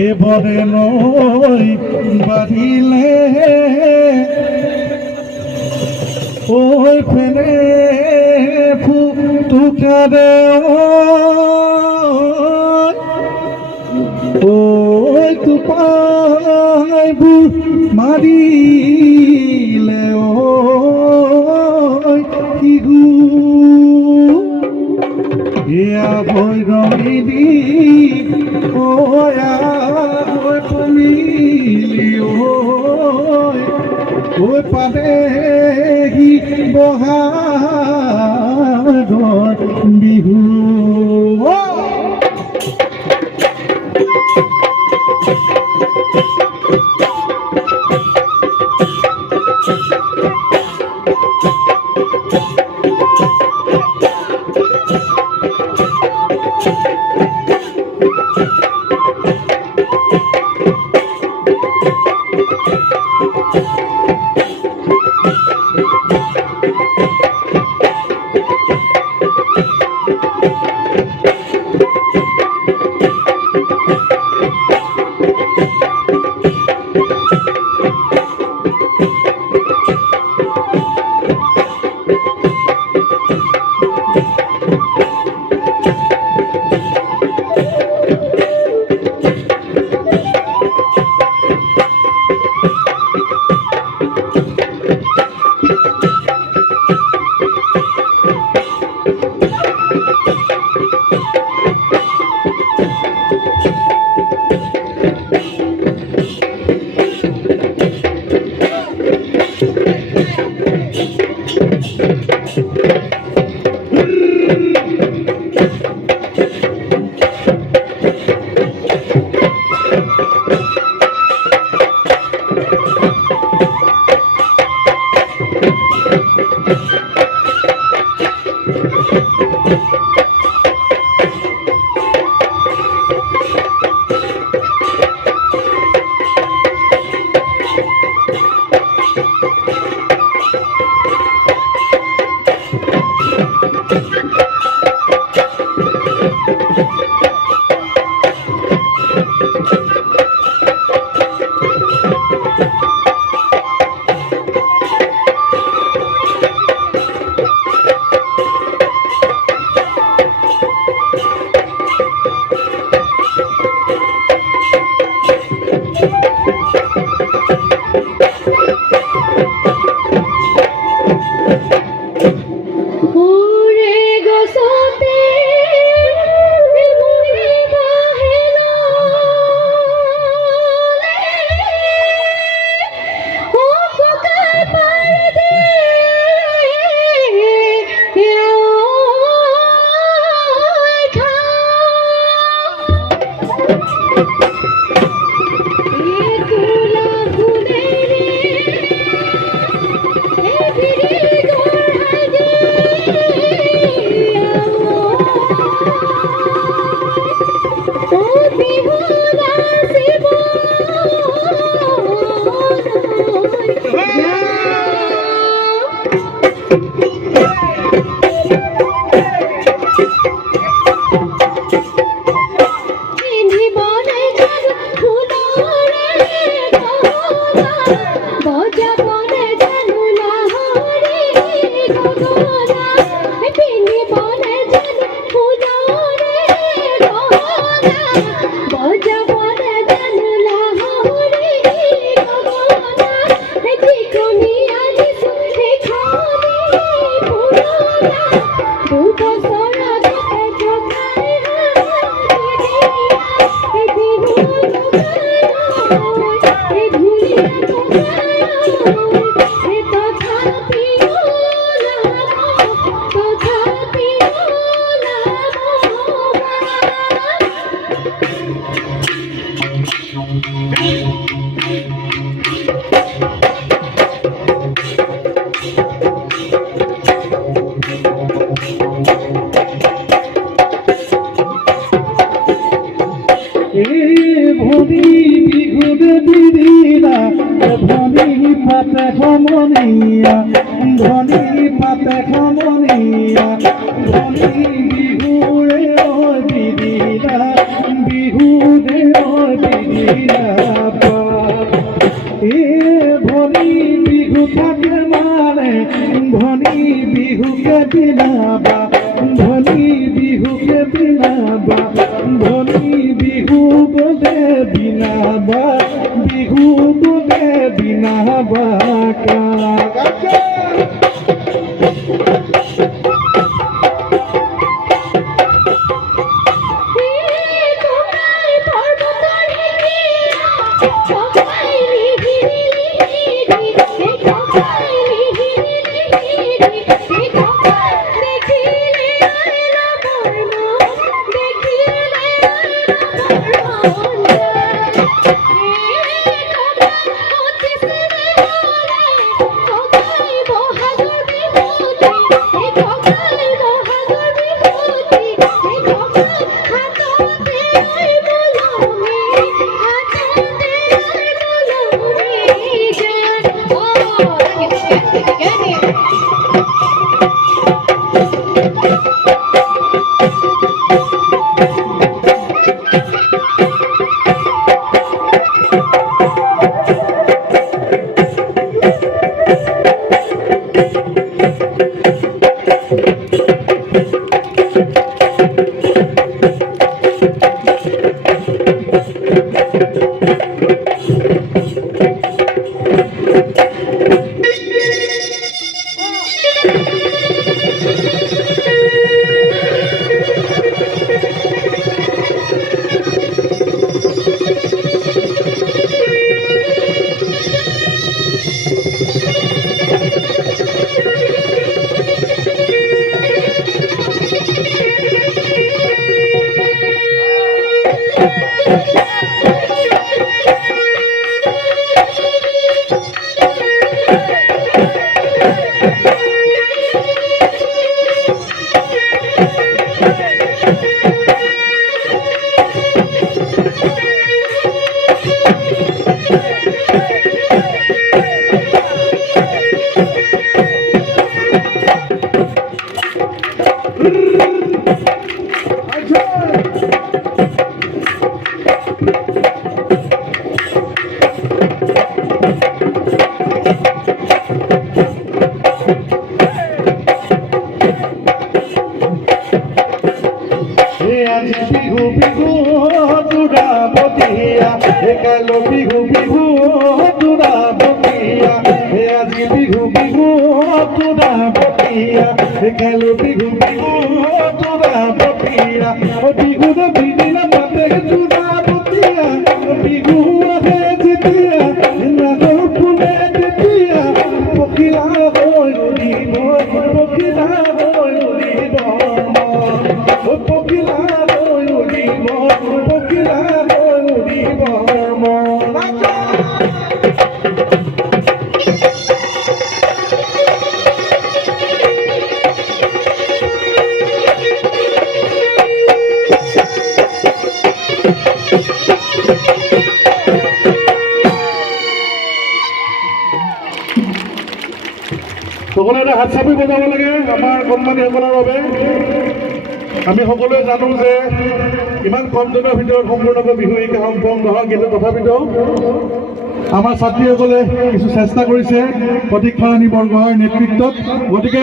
এবারে নই বাড়িলে ওই ফেনে ফুটুকারে ওই তু পাইবু মারিলে ওই কিগু ইয়া ভৈরমিনী ওয়া ওই পুমিলি ওই পাদে হি বহাগৰ বিহু ভনি বিহুরে দিদিরা ধনী পাতে সমনিয়া ধনী পাতে সমনিয়া ধনী বিহুরে দিদিরা বিহুরে দিদি ধনী বিহুকে বিনাবা ধনী বিহু বলে বিনাবা বিহু বলে বিনাবা বিহু বিহু দুরাবতিয়া কালো বিহু বিহু দুরাবতিয়া আজি বিহু বিহু দুরাবতিয়া কালো বিহু বিহু দুরাবতিয়া বিহুর বিদিন পাতে দুরাবতিয়া বিহু আহে যেতিয়া নাগৰ ফুলে তেতিয়া পখিলা হৈ উৰিব পখিলা হৈ উৰিব পখিলা হৈ উৰিব পখিলা হৈ উৰিব সকলোৱে হাত চাপি বজাব লাগে আমাৰ কণমানিসকলৰ বাবে। আমি সকলোৱে জানো যে ইমান কম দিনৰ ভিতৰত সম্পূৰ্ণকৈ বিহু শিকা সম্ভৱ নহয়, কিন্তু তথাপিতো আমাৰ ছাত্ৰীসকলে কিছু চেষ্টা কৰিছে প্ৰতীক্ষাৰাণী বৰগোহাঁইৰ নেতৃত্বত। গতিকে